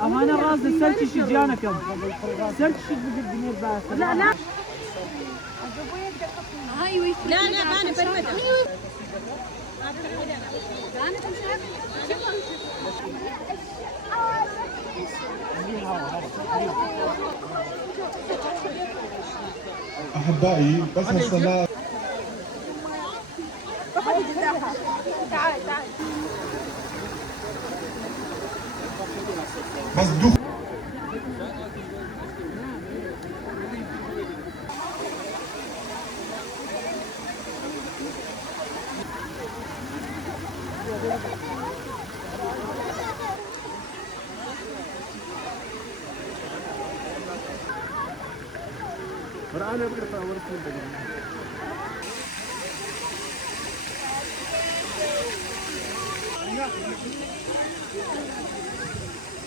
أمانة رازي سلتش جانكم سلتش بالدنيا بس لا لا هاي لا لا أنا برمتها أنا أحبائي بس الصلاة تعال بس دخ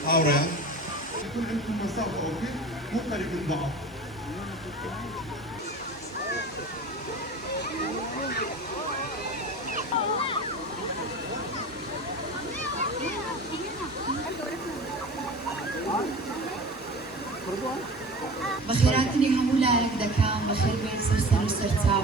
أوريان يكون عندكم مسافة أوكي مو طريق الضعف بەخێراتنی هەموو لایەک دەکەم بەخێر بێن سەرسەر و سەرچاو